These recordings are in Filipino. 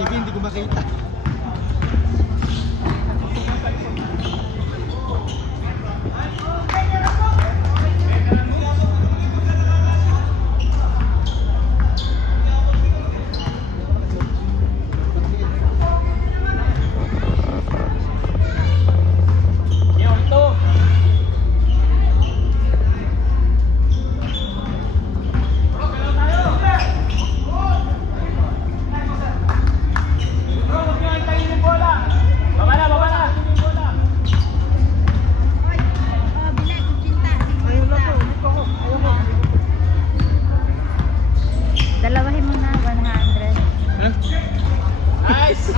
TV, hindi ko makita. Dalawahin mo na, 100. Nice!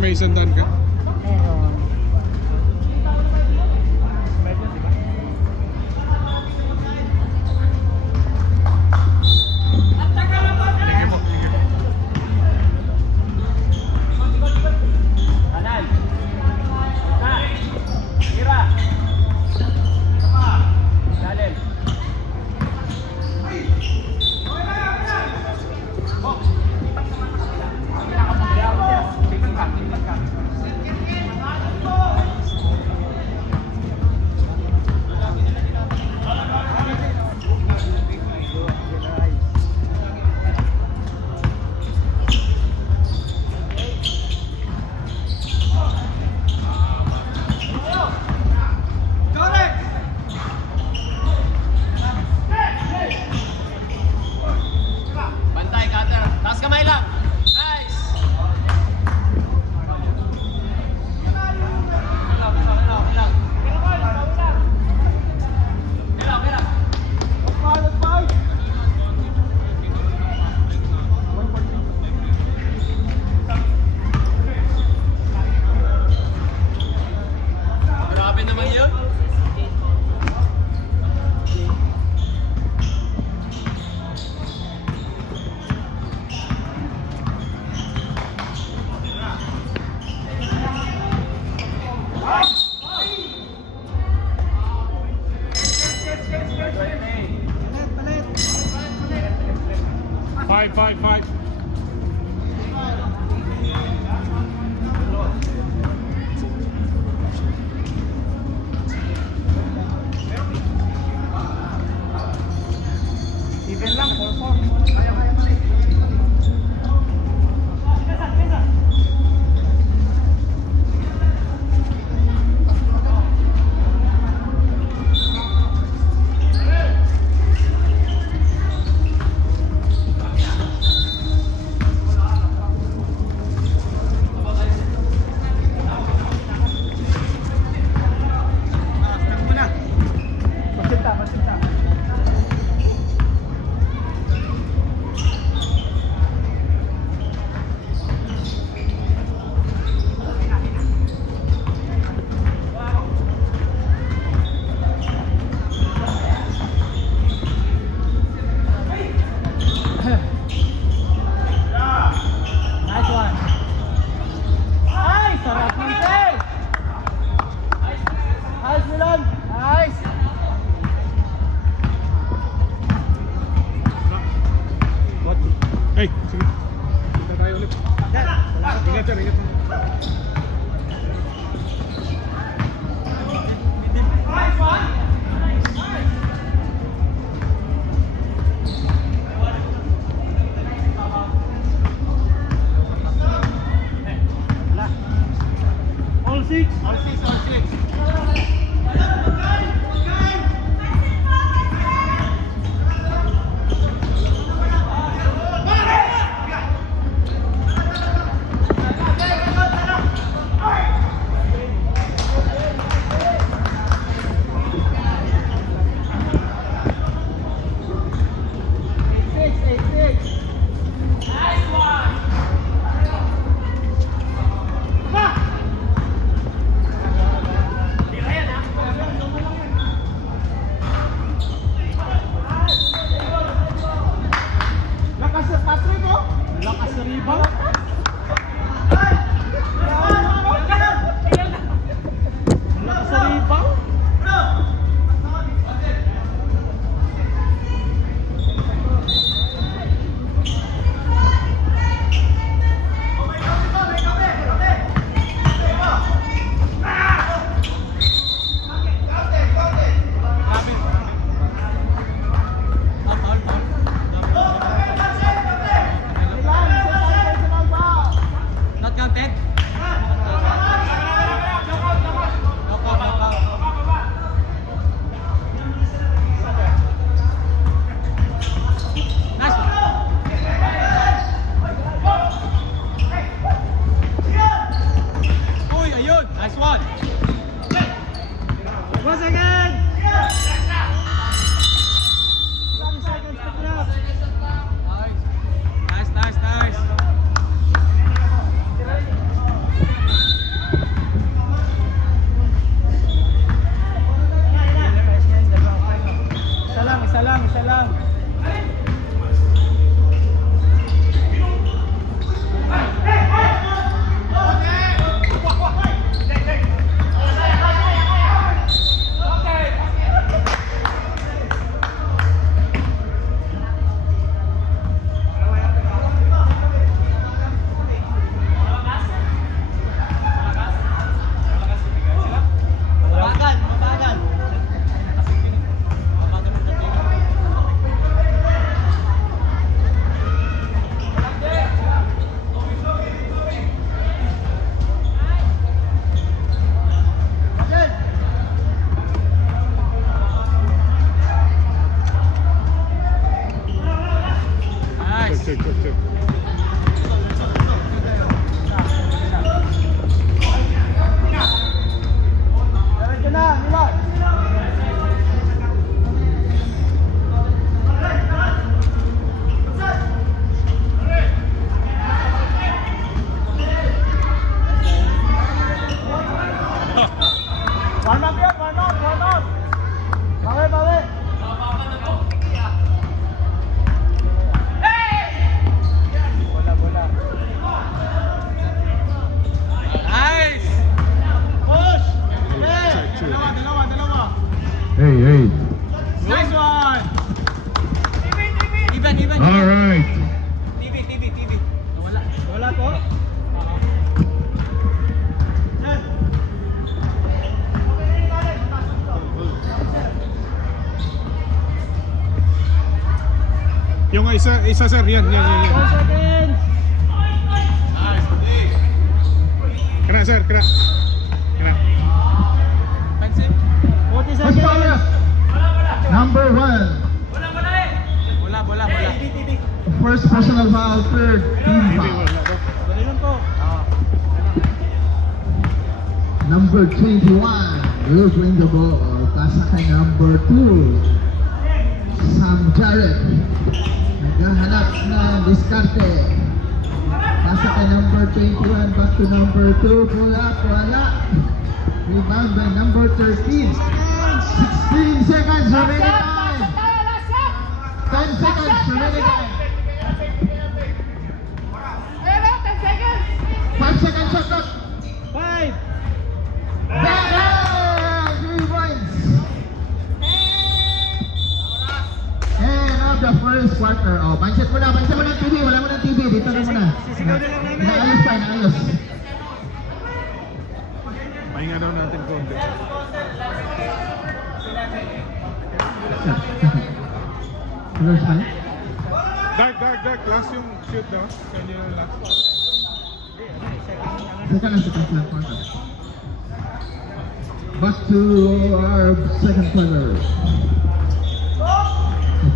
May isang daan ka? Meron. Five. Even lang, 4-4. Kaya pa rin. Hey, sige. Kita tayo ulit. Ingat sir, ingat. All six. check. Hey. Nice one! All right. TV. Wala po. Yung isa sir, yan. Kena sir, kena. First power. Number 1. Bola. First personal foul, third team foul. Number 21, losing the ball. Pasa kay number 2, Sam Jarrett. Naghahanap ng diskarte. Pasa kay number 21, back to number 2. Wala. Rebound by number 13. 16 seconds remaining time. 10 seconds remaining time. 5 seconds shot clock. 5! Bang! 3 points. And of the first quarter. Oh, pansit mo na ng TV. Wala mo ng TV. Dito na muna. Sisigaw na lang namin. Naayos. Pahinga daw natin konti. First time. Dark. Last yung shoot daw. Kanya yung last. Second quarter. Back to our second quarter.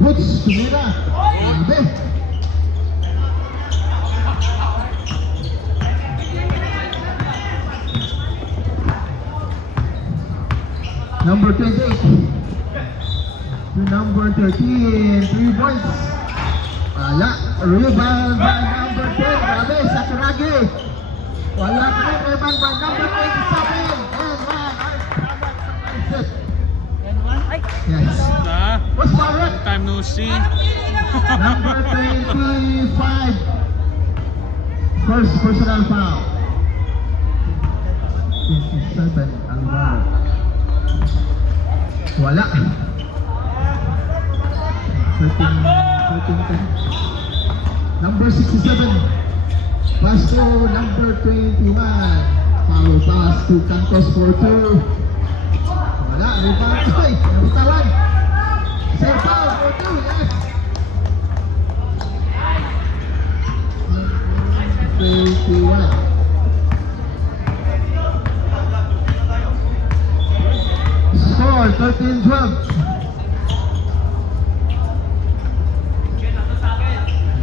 Boots, tumira. Grabe. Number 28 to number 13, 3 points. Wala. Rebound by number 10. Grabe, Sakuragi. Wala pa rin rebound by number 27. And one. Yes. What's power? Time no see. Number 25. First personal foul. 27, Alvaro. Wala. 13. Number 67. Pass to number 21. Foul pass to Cantos for 2. Wala. Rebound. Ay, nabutawan. Sir foul for 2. Yes. 21. Score 13-12.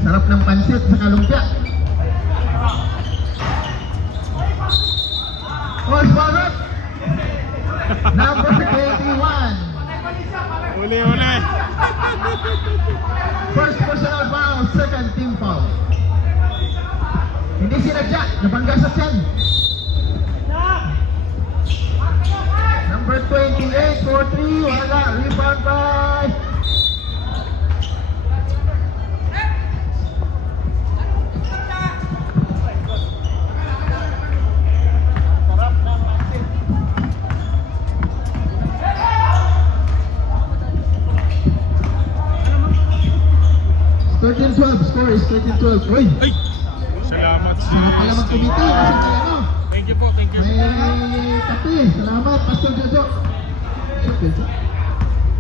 Sarap ng pansit sa kalumpia. First ball number 21. Uli. First personal foul, second team foul. Hindi sinadya, nabangga sa tiyan. Number 28 for 3, wala. Rebound by score is 13-12. Uy! Ay! Salamat. Sarap pala magkumiti kasi may ano. Thank you po. May kape. Salamat, Pastor Jojo. Shoot, Jojo.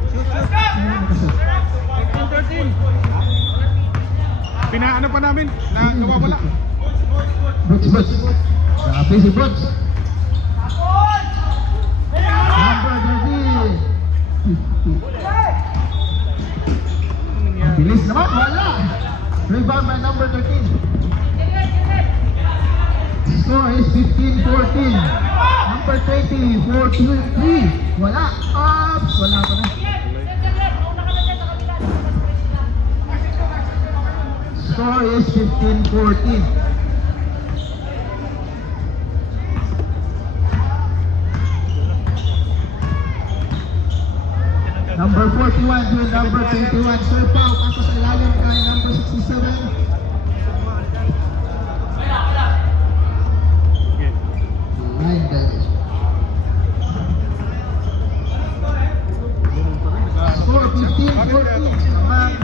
Shoot. 13. Pinaano pa namin na nawawala. Boots. Grabe si Boots. Number 30. Bilis naman, wala. Rebound by number 13. Score is 15-14. Number 20, 4-3. Wala. Ops! Wala pa na. Score is 15-14. Number 41 to number 21. Sir Pao, pasok sa ilalim kay number 67. Line damage. Score 15-14. Amang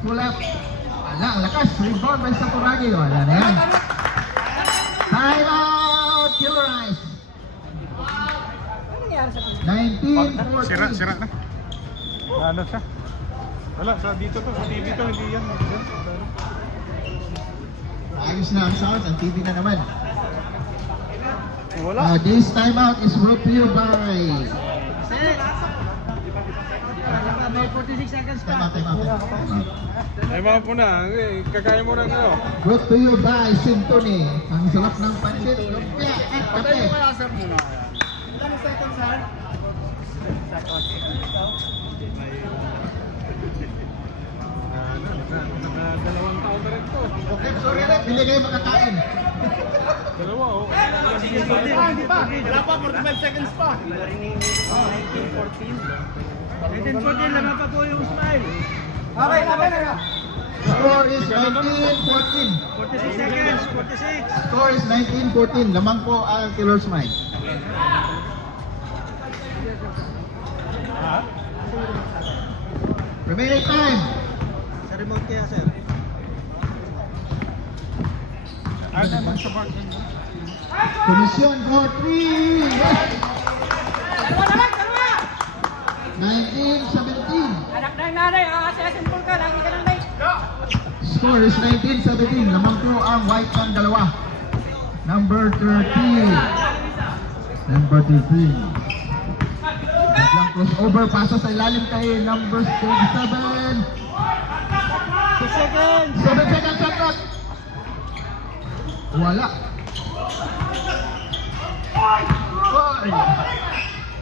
Kulap. Wala, ang lakas. Rebound by Sakuragi. Wala na yan. Time out, Killerize. 19-14. Sira na. Ano siya? Wala, sa dito to, sa TV to, hindi yan. Ayos na ang sound, ang TV na naman. Wala. This timeout is brought to you by... About 46 seconds pa. Time out. Ay mga po na, kakain mo na ano. Brought to you by Symphony. Ang sarap ng pansit, lumpia at kape. Dalawang taon na rin to. Okay, sorry rin, hindi kayo makakain. Dalawa, oh. Wala pa, 45 seconds pa. 19-14, naman pa po yung smile. Okay. Score is 19-14. 46 seconds, 46. Score is 19-14. Lamang po ang Killer's Mind. Remaining time. Sa remote kaya, sir. Ano naman sa bag? Komisyon for 3. Yes. 19-17. Anak ng nanay, simple ka, lagi ka ng late. Score is 19-17. Lamang po ang white ng dalawa. Number 13. Number 13. Biglang crossover. Pasa sa ilalim kay number 27. 6 seconds. 7 seconds shot clock. Wala. Oy.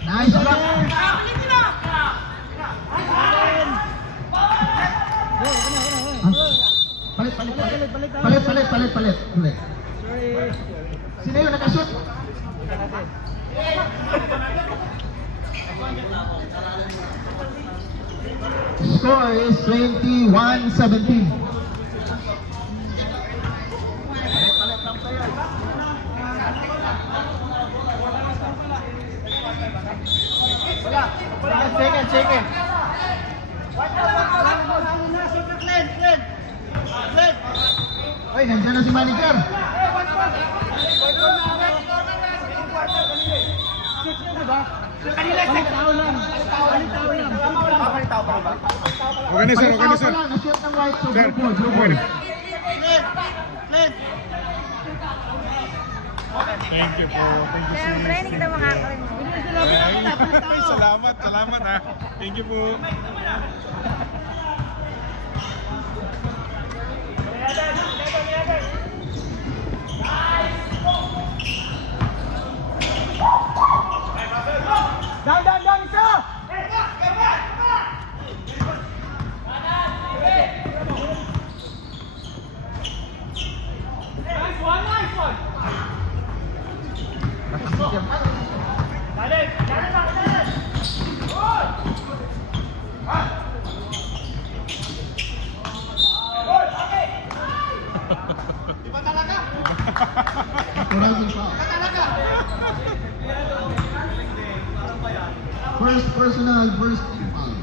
Nice block. Palit. Sorry. Sino yung nakashoot? Score is 21-17. Second. Ay, nandiyan na si manager. Organizer. Nashoot ng white. So, Sir, blue ball. pwede. Thank you po. Thank you, Siyempre, hindi kita makakain. Ay, salamat ha. Thank you po. Down, isa! Nice one! Maraming foul. First personal, first team foul.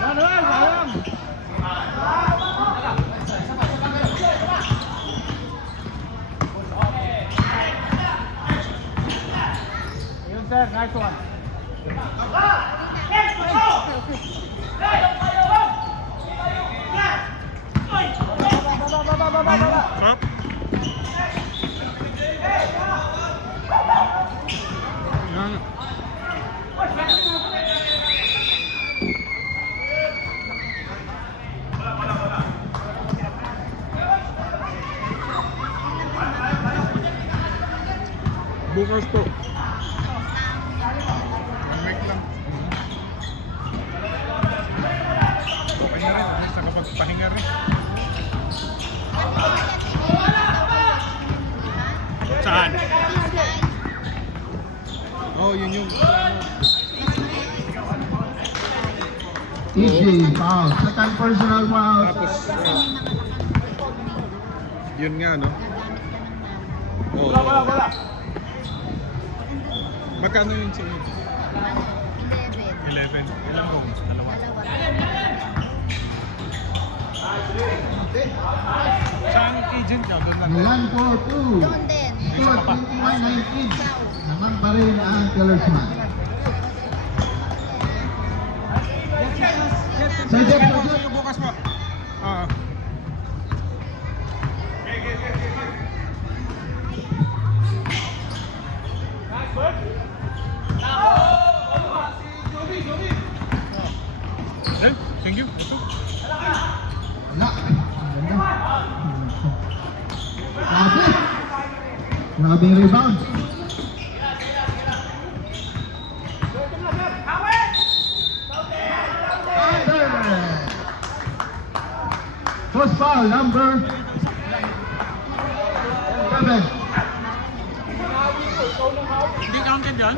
Manuel, sayang. Yun sir, nice one. Sarap. Yan. Bukas po. Wait lang. Okay na rin. Basta nakapagpahinga rin. Saan? Oh, yun yung... Easy foul. Second personal foul. Tapos, yun nga, no? Oh, Wala. magkano yun sa inyo? 11. Ilan mo? Dalawa. Saan agent ka? Doon lang. Milan 4-2. Doon din. Score 21-19. Naman pa rin ang Killersman. Sa Jeff, Bukas mo. Ah. Eh, thank you. Ito. wala. Ang ganda. Grabe. Grabing rebound. First foul, number 7. Hindi counted yan?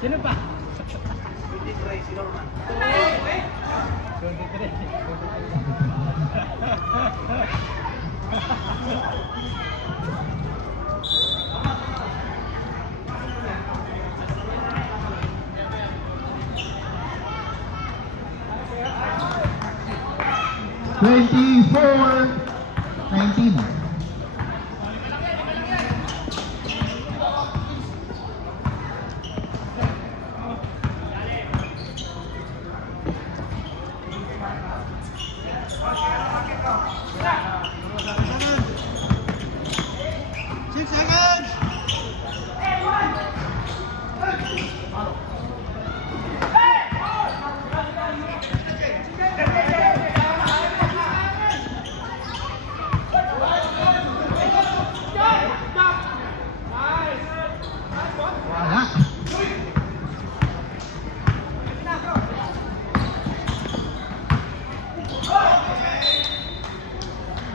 Sino pa? 24-19. Wala.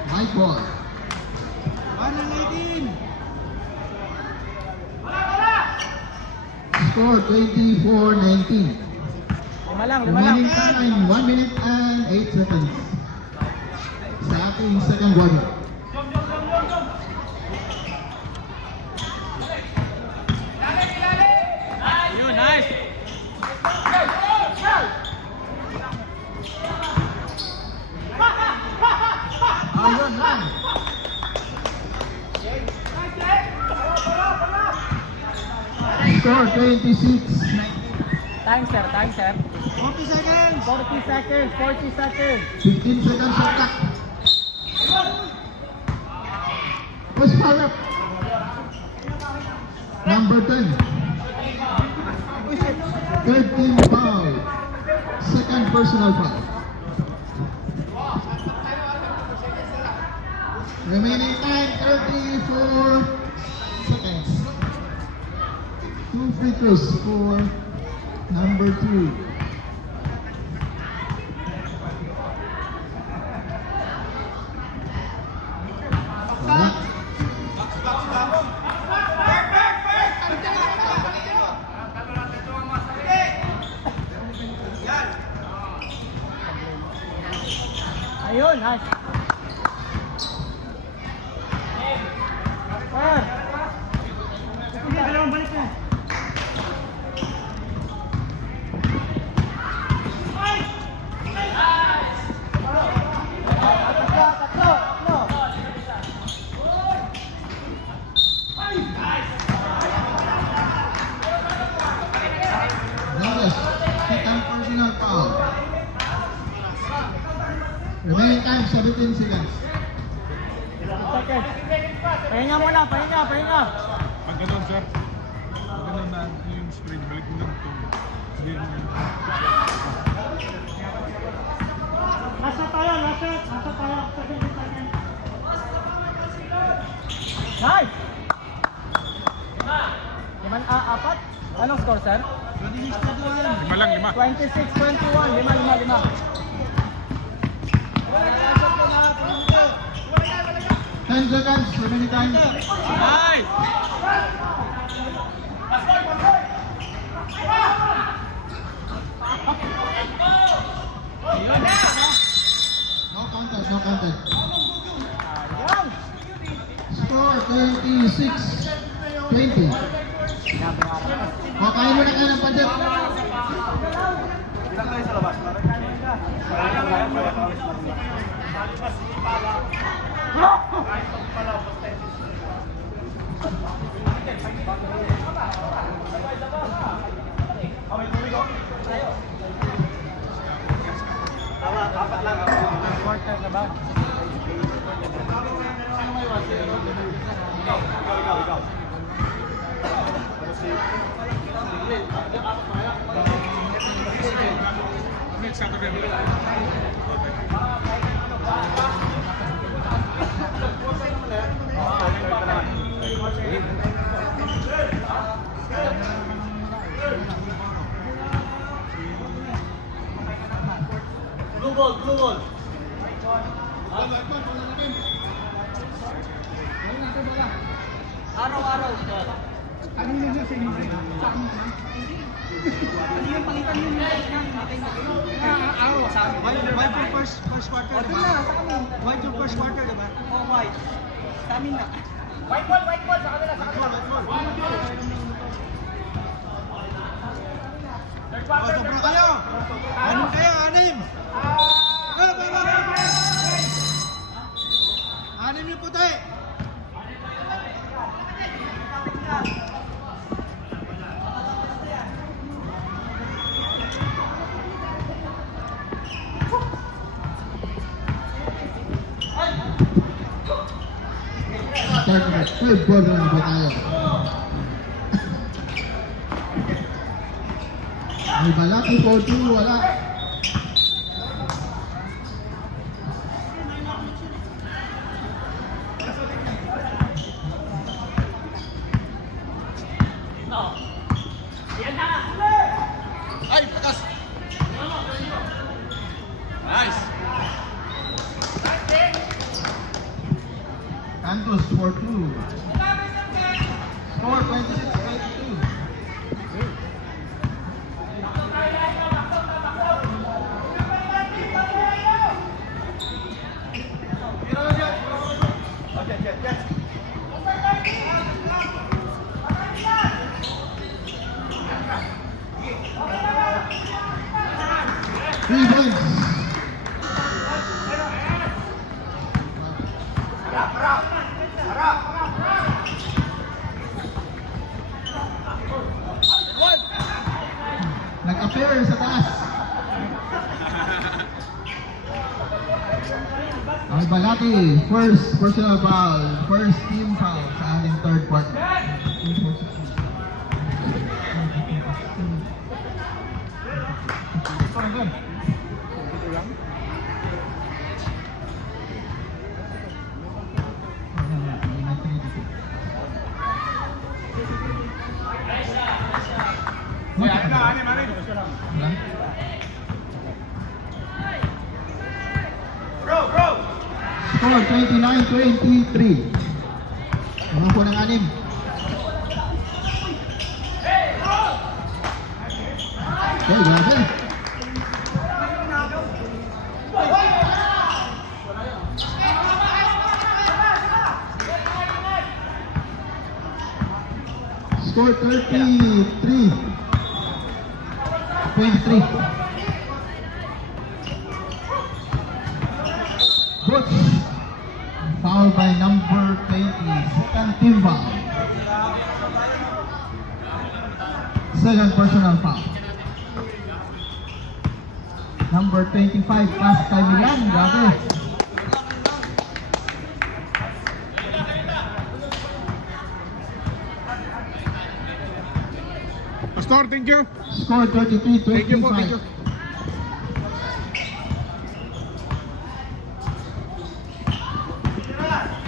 High ball. Score 24-19. Lima lang, lima lang. Remaining time 1 minute and 8 seconds. Sa ating second quarter. Yun, nice. Ayun lang. Score 26. Time, sir. Time, sir. 40 seconds. 40 seconds. 40 seconds. 15 seconds shot clock. Push foul up. number 10. Third team foul. Second personal foul. Remaining time 34 seconds. 2 free throws for number 2. Wala. Ayun, nice. Sir. Dalawang balik na. Notice, second personal foul. Remaining time 17 seconds. Seconds. Pahinga muna, pahinga. Pag ganun, sir. Pag ganun na yung screen, balik mo lang ito. Hindi mo yun. Nasa tayo. 17 seconds. Nice! Apat? Anong score, sir? 5 lang, 5. 26-21. 5. 10 seconds, remaining time. Nice! No contest. Ayun! Score 26-20. O, kain mo na kayo ng budget. Quarter na ba? Next Saturday. Blue ball. Araw-araw. Anong nyo sa inyo? Ano yung palitan yung araw sa amin? White yung first quarter, Doon diba? na, sa kami. White yung first quarter, diba? Oh, white. Sa amin na. White ball. Sa kanila. O, sobra kayo! Anim kayo, anim! Anim yung puti! Start na, third quarter na ba tayo? May balaki po 2, wala. Ay, patas! Nice! Santos for 2. Score 26-22. Three points. Nag-appear sa taas. Ang Balati, first personal foul, first team foul sa ating third quarter. Ito na doon. Dito lang. Score 29-23. Mga po ng anim. Okay, grabe. Score 33-23. Butch. Foul by number 20. Second team foul. Second personal foul. Number 25, Pascal Milan. Grabe. Pastor, thank you. Score 33-25. Thank you po, thank you.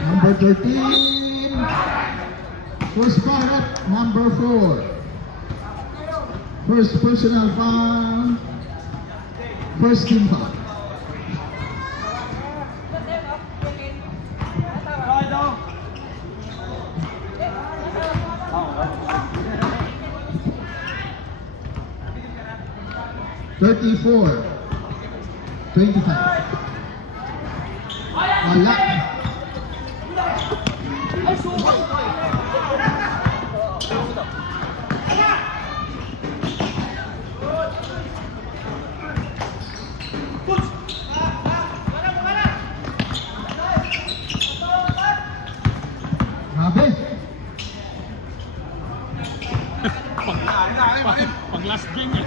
Number 13. First foul up, number 4. First personal foul. First team foul. Thirty-four, 25. Wala. Grabe. Pag last game eh.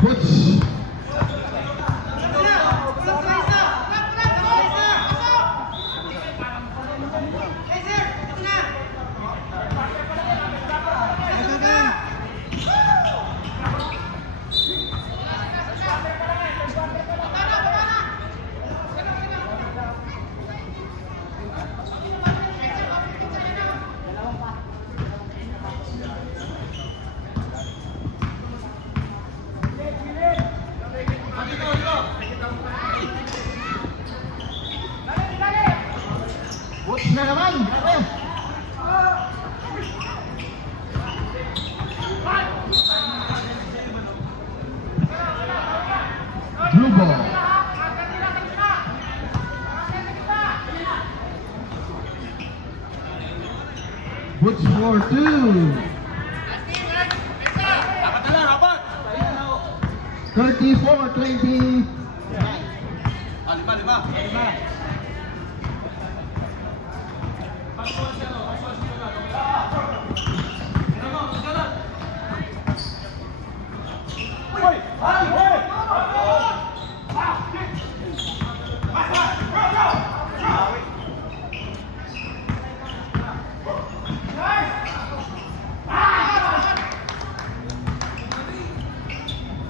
Butch. Butch na naman. Grabe. Blue ball. Butch for 2. 34-20.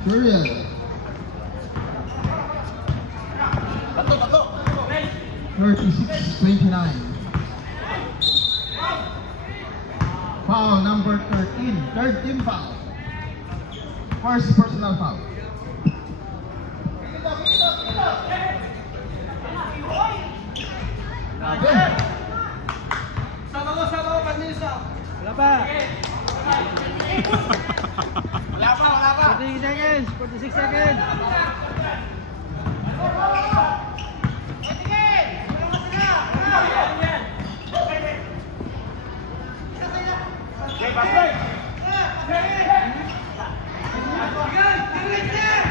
Suriel. 36-29. Foul number 13. Third team foul. First personal foul. Grabe. Wala pa. 46 seconds. 46 seconds.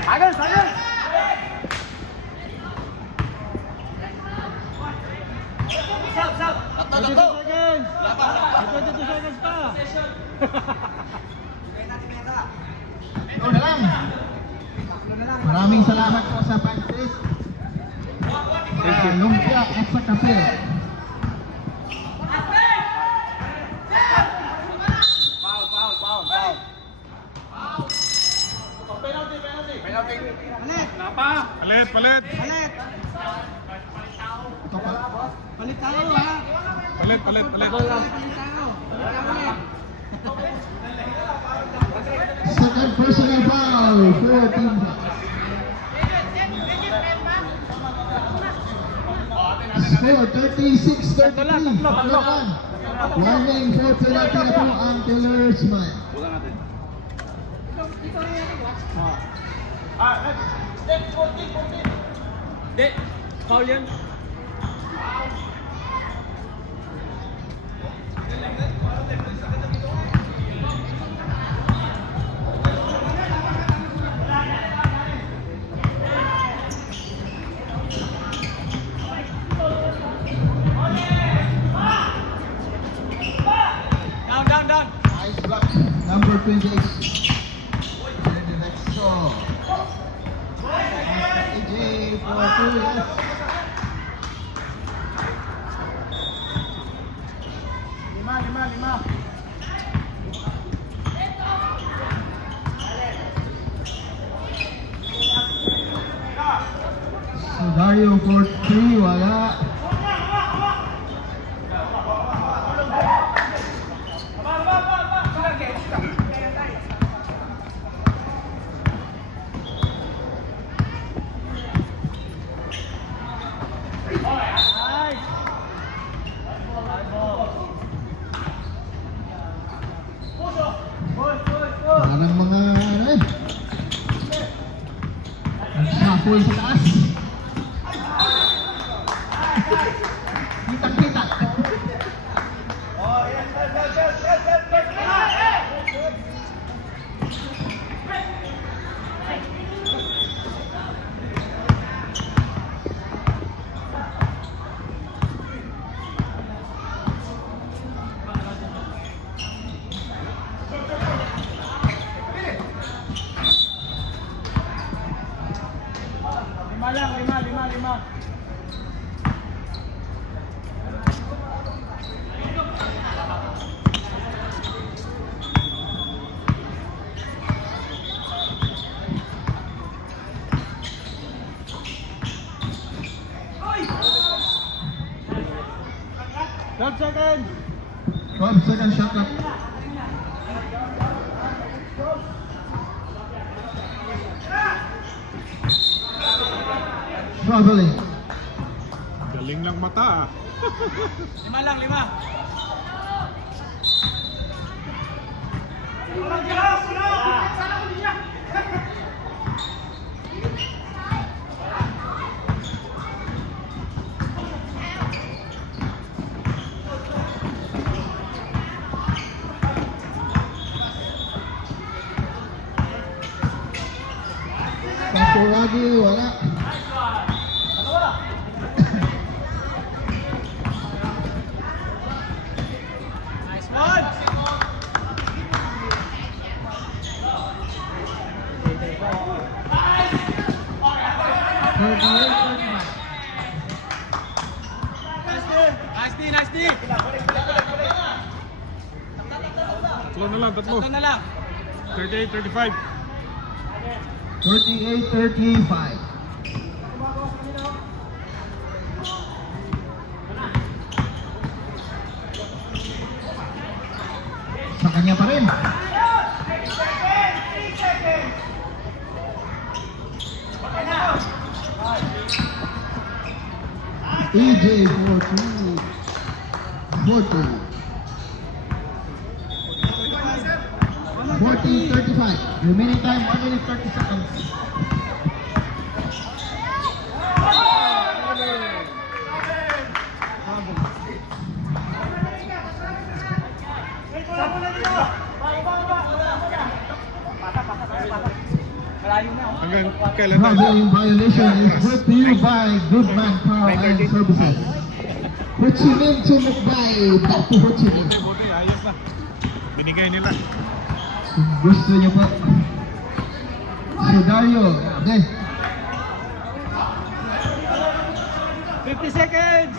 Agad, agad. 22 seconds. 22 seconds pa. Ito na lang. Maraming salamat po sa pag-test. Lumpia at sa kape. Palit. Second personal foul for team. Score 36-33. Warning for penalty na po ang Taylor's man. Hindi, foul yan. Down. Nice block. Number 28. And the next score. AJ for 2, yes. Lima. So Dario for 3, wala. Parang mga ano eh. Shuffle sa taas. Kita. Lima. Second. 12 second shot clock. Traveling. Galing lang mata ah. Lima. Satu lagi, wala. Nice one. Nice D. Tatlo na lang. 38-35. 38-35. Sa kanya pa rin. EJ 40-35. Remaining time 1 minute 30 seconds. Hanggang kailan tayo? Traveling violation is brought to you by Goodman Power and Services. Ho Chi Minh to Mumbai, back to Ho Chi Minh. Buti, ayos na. Binigay nila. Kung gusto niyo po. Si Dario, okay. 50 seconds.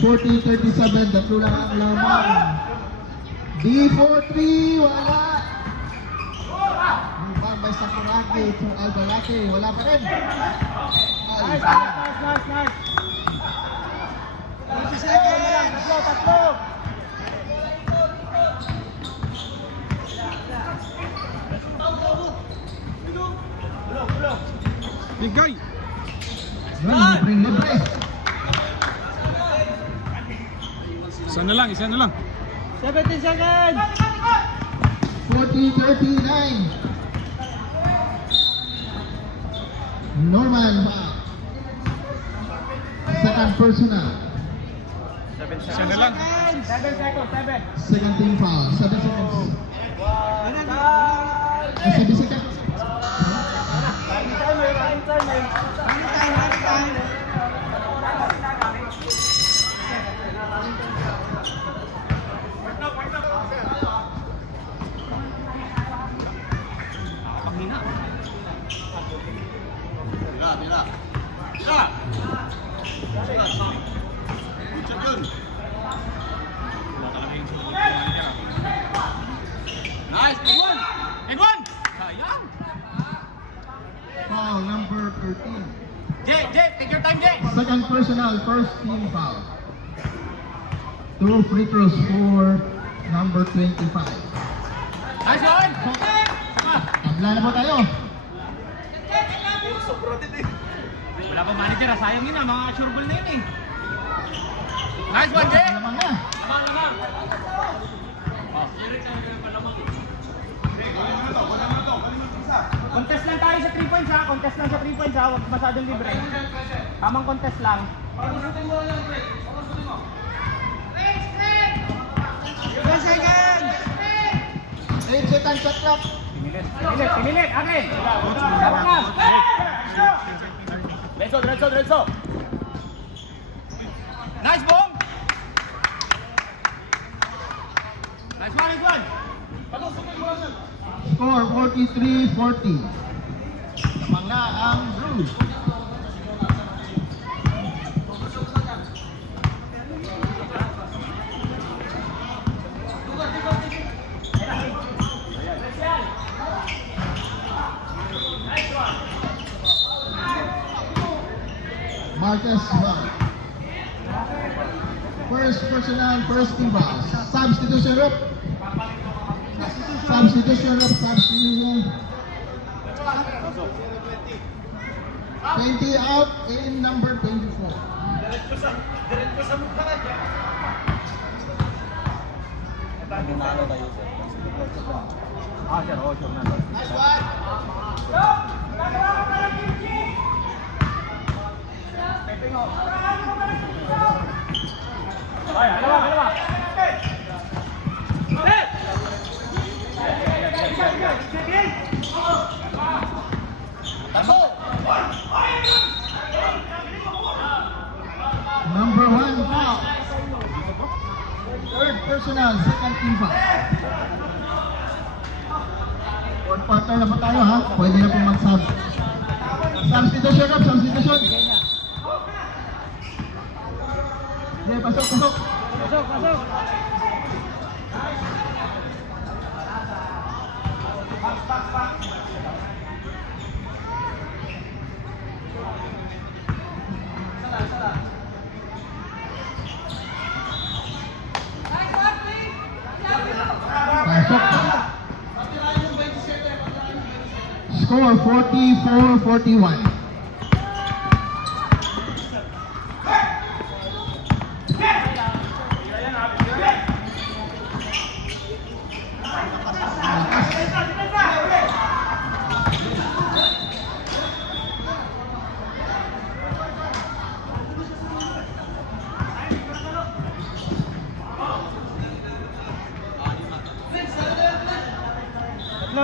40-37, tatlo lang ang lamang. D43, wala. Rebound by Sakuragi to Albalaki, wala pa rin. Nice, nice, nice, nice. 20 seconds. Tatlo. Bigay! Libre. Isa na lang, isa na lang. 17 seconds. 40-39. Norman foul. Second personal. Isa na lang. 7 seconds, 7. Second team foul. 7 seconds. 7 seconds. Tira. Good shot yun. Nice, big one. Big one. Sayang. Foul number 13. Jay, take your time, Jay. Second personal, first team foul. 2 free throws for number 25. Nice one. Tabla na po tayo. Wala pa manager, sayang yun mga sure ball na yun eh. Nice one, Jay. Lamang na. Contest lang tayo sa 3 points ha. Contest lang sa 3 points ha. Huwag masyadong libre. Tamang contest lang. 10 seconds. 8 seconds shot clock. Pinilit. Akin. Dapat na. Diretso. Nice boom. Nice one. Score 43-40. Lamang na ang Blues. Marquez foul. First personal, first team foul. Substitution rope. 20 out in number 24. Nice one. Dalawa. Number 1 foul. Third personal, second team foul. Fourth quarter na po tayo ha. Pwede na po mag-sub. Substitution up, substitution. Okay, pasok. Pasok. Pasok. Score 44-41.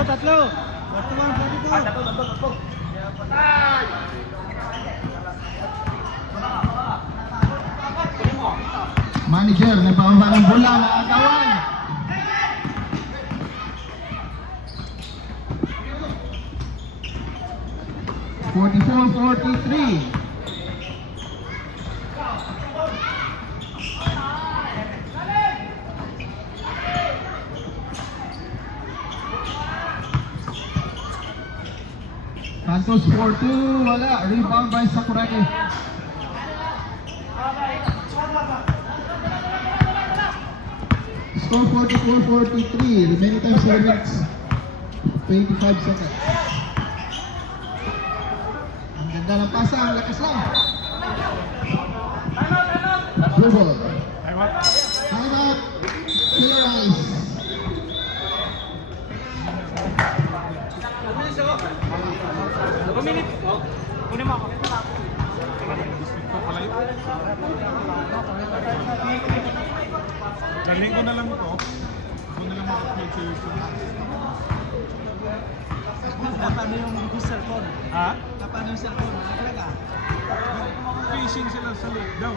Tatlo. Manager, nagpapaba ng bola na agawan. (44-43). Equals 4-2. Wala. Rebound by Sakuragi. Score 44-43. Remaining time 7 minutes. 25 seconds. Ang ganda ng pasa. Ang lakas lang. Dribble. Ay, what? Time out. Clear eyes. Kuminit. Kunin mo ako. District ko pala yun. Galing ko na lang to. Ako na lang mag-upload sa YouTube. Paano yung cellphone? Ha? Paano yung cellphone? Talaga? Fishing sila sa lockdown.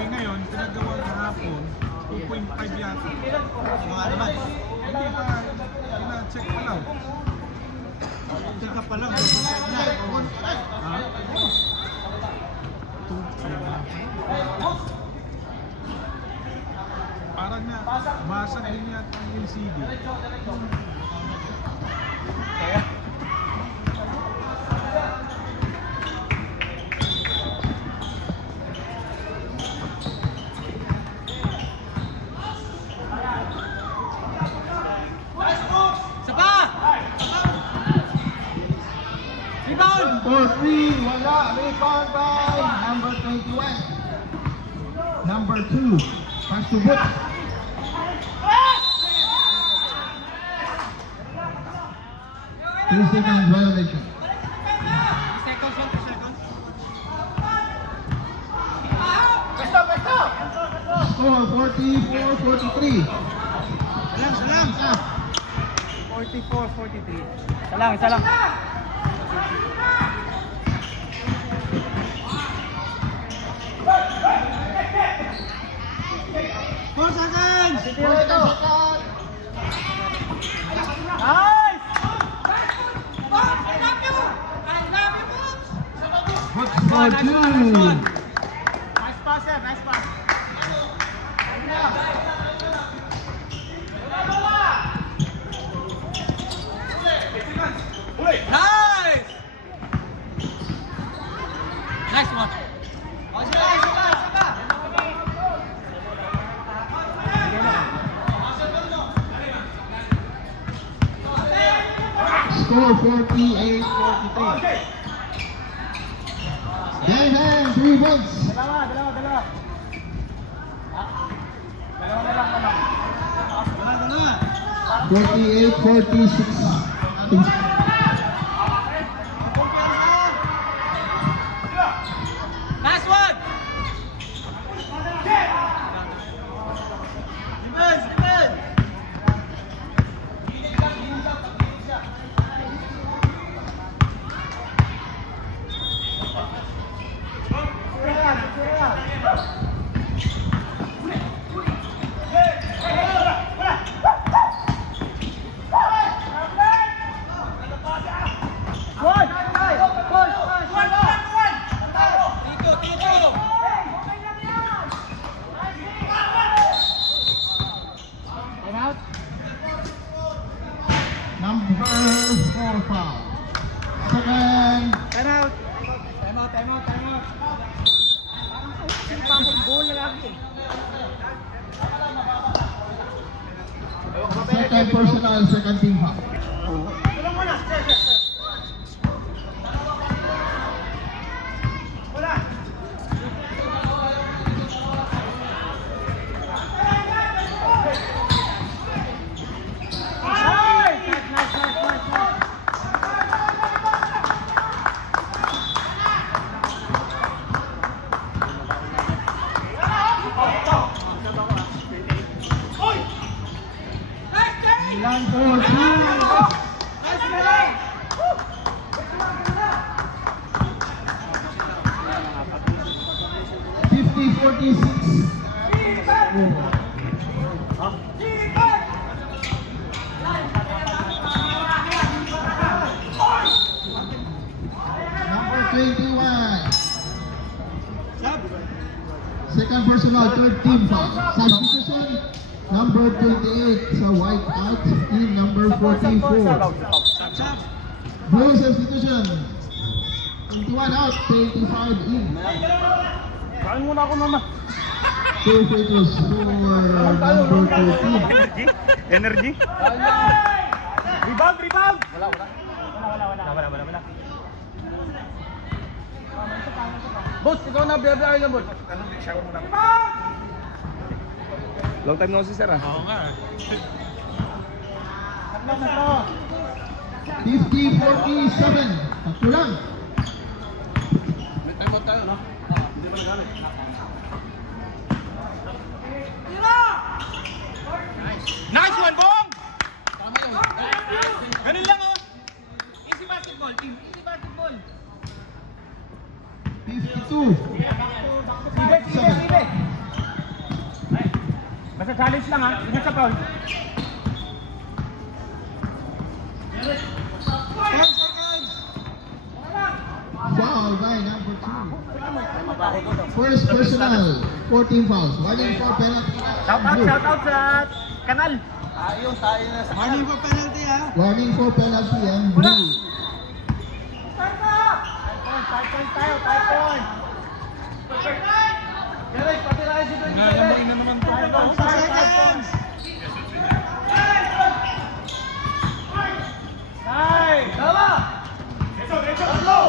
Eh ngayon, pinagawa ng hapon, 2.5 yata. Mga naman. Hindi pa, ina-check pa lang. Check up pa lang. Check na. Ha? Parang na, basag din yata ang LCD. Isa pa! Rebound! 4-3. Wala. Rebound by number 21. Number 2. Pass to Book. 3 seconds violation. Seconds lang, 2 seconds. Score 44-43. Salam. 44-43. Isa lang, isa lang. Four seconds. Nice! What's for two? Nice pass, sir. Nice pass. Nice! Nice one. Score 48-43. Dayhan, 3 points. Dalawa. Dalawa na lang naman. 48-46. Last one. Number 4 foul. Second. Time out. Parang goal na lagi eh. Second personal, second team foul. Tulong mo na. Wala. Milan 4-2. Number 21. Second personal, third team foul. Substitution, number 28 sa white out in number 44. Sab. No substitution. 21 out, 25 in. Kain muna ako mama. 2 free throws for number 13. Energy? Rebound, rebound! Wala. Boss, ikaw na, biyabiyahin lang, boss. Long time no see, sir, ah. Oo nga. 50-47. Tatlo lang. May time out tayo, no? Hindi ba nagamit? Nice one, Bong! Tama yun. Ganun lang, oh. Easy basketball, team. Easy basketball. 52. Sige. Basta challenge lang, ha? Ingat sa foul. Foul by number 2. First personal, 14 fouls. Warning for penalty. Blue. Shout out sa kanal. Warning for penalty and blue. 5 points tayo, 5 points. Derek, pati tayo si 27. Nalamoy na naman to. 5 seconds. Nice! Tama! Tatlo!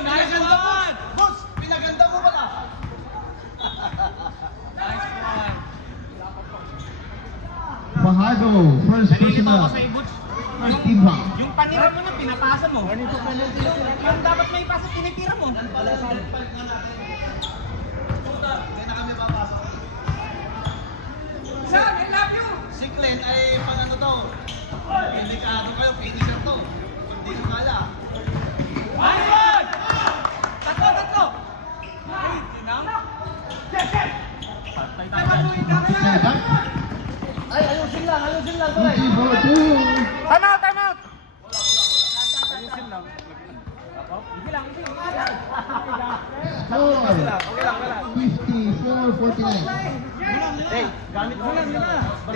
Nice one! Boss, pinaganda mo pala. Fajardo, first Nalilito personal. ako sa ibuts. First team foul. Yung panira mo na pinapasa mo. Yung dapat may pasa, tinitira mo. Son, I love you! Si Glenn ay pang ano to. Delikado kayo, finisher to. Hindi ko kala. Ayun! Tatlo! Ay, tinang. Seven. Ay, ayusin lang, tuloy. 54-2. Time out! Ayusin lang. Score. Okay lang. 54-49. Hey, gamit mo lang yun ah.